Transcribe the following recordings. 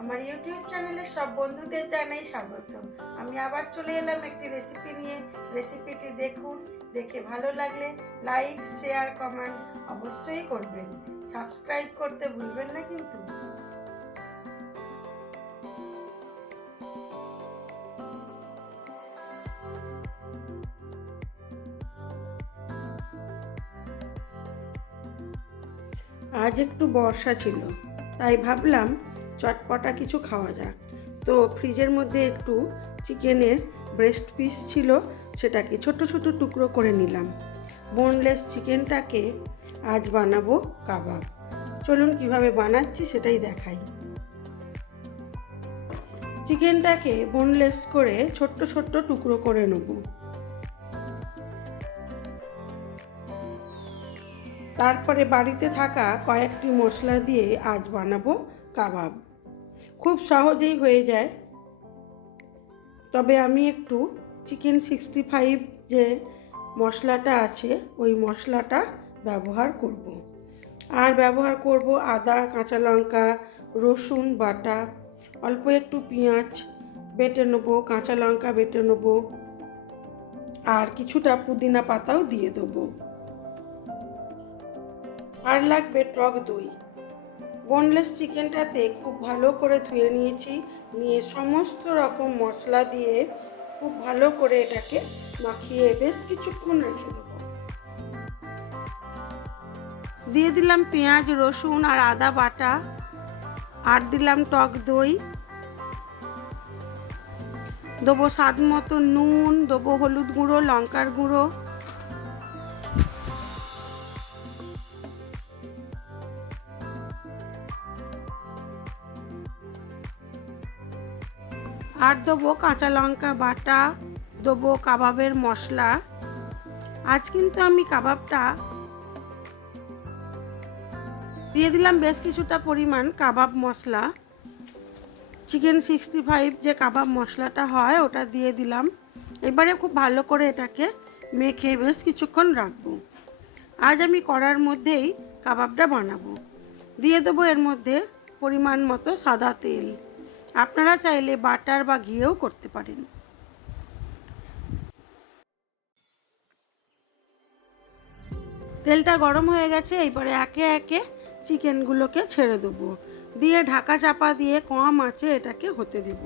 আমার ইউটিউব চ্যানেলে সব বন্ধুদের জানাই স্বাগত। আমি আবার চলে এলাম একটি রেসিপি নিয়ে। রেসিপিটি দেখুন, দেখে ভালো লাগলে লাইক, শেয়ার, কমেন্ট অবশ্যই করবেন। সাবস্ক্রাইব করতে ভুলবেন না কিন্তু। আজ একটু বর্ষা ছিল, তাই ভাবলাম চটপটা কিছু খাওয়া যাক। তো ফ্রিজের মধ্যে একটু চিকেনের ব্রেস্ট পিস ছিল, সেটাকে ছোট ছোট টুকরো করে নিলাম। বোনলেস চিকেনটাকে আজ বানাবো কাবাব। চলুন কিভাবে বানাচ্ছি সেটাই দেখাই। চিকেনটাকে বোনলেস করে ছোট্ট ছোট্ট টুকরো করে নেব। তারপরে বাড়িতে থাকা কয়েকটি মশলা দিয়ে আজ বানাবো কাবাব। খুব সহজেই হয়ে যায়, তবে আমি একটু চিকেন 65 যে মশলাটা আছে ওই মশলাটা ব্যবহার করব। আর ব্যবহার করব আদা, কাঁচা লঙ্কা, রসুন বাটা, অল্প একটু পেঁয়াজ বেটে নেবো, কাঁচা লঙ্কা বেটে নেবো, আর কিছুটা পুদিনা পাতাও দিয়ে দেবো। আর লাগবে টক দই। বোনলেস চিকেনটাতে খুব ভালো করে ধুয়ে নিয়েছি, নিয়ে সমস্ত রকম মশলা দিয়ে খুব ভালো করে এটাকে মাখিয়ে বেশ কিছুক্ষণ রেখে দেবো। দিয়ে দিলাম পেঁয়াজ, রসুন আর আদা বাটা, আর দিলাম টক দই, দেবো স্বাদ মতো নুন, দেবো হলুদ গুঁড়ো, লঙ্কার গুঁড়ো, আর দেবো কাঁচা লঙ্কা বাটা, দেবো কাবাবের মশলা। আজ কিন্তু আমি কাবাবটা দিয়ে দিলাম বেশ কিছুটা পরিমাণ কাবাব মশলা। চিকেন 65 যে কাবাব মশলাটা হয় ওটা দিয়ে দিলাম। এবারে খুব ভালো করে এটাকে মেখে বেশ কিছুক্ষণ রাখবো। আজ আমি কড়ার মধ্যেই কাবাবটা বানাবো। দিয়ে দেবো এর মধ্যে পরিমাণ মতো সাদা তেল। আপনারা চাইলে বাটার বা ঘিয়েও করতে পারেন। তেলটা গরম হয়ে গেছে, এবারে একে একে চিকেনগুলোকে ছেড়ে দেবো, দিয়ে ঢাকা চাপা দিয়ে কম আঁচে এটাকে হতে দেব।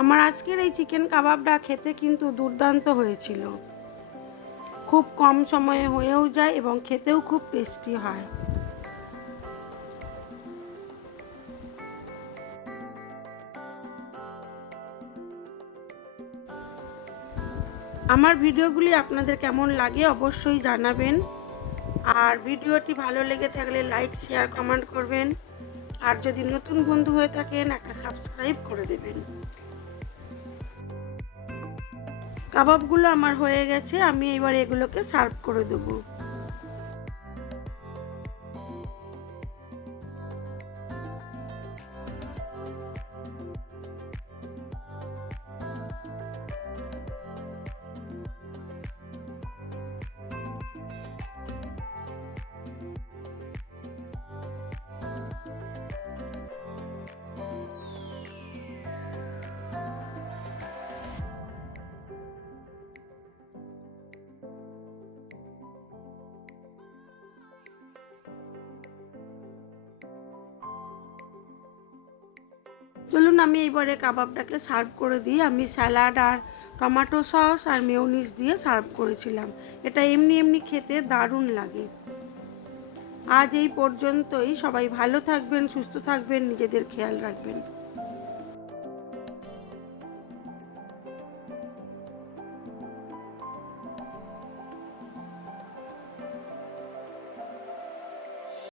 আমার আজকের এই চিকেন কাবাবটা খেতে কিন্তু দুর্দান্ত হয়েছিল। খুব কম সময়ে হয়েও যায় এবং খেতেও খুব টেস্টি হয়। আমার ভিডিওগুলি আপনাদের কেমন লাগে অবশ্যই জানাবেন। আর ভিডিওটি ভালো লেগে থাকলে লাইক, শেয়ার, কমেন্ট করবেন। আর যদি নতুন বন্ধু হয়ে থাকেন একটা সাবস্ক্রাইব করে দেবেন। কাবাবগুলো আমার হয়ে গেছে, আমি এবার এগুলোকে সার্ভ করে দেবো। চলুন আমি এইবারে কাবাবটাকে সার্ভ করে দিই। আমি স্যালাড আর টমেটো সস আর মেয়োনিজ দিয়ে সার্ভ করেছিলাম। এটা এমনি এমনি খেতে দারুণ লাগে। আজ এই পর্যন্তই। সবাই ভালো থাকবেন, সুস্থ থাকবেন, নিজেদের খেয়াল রাখবেন।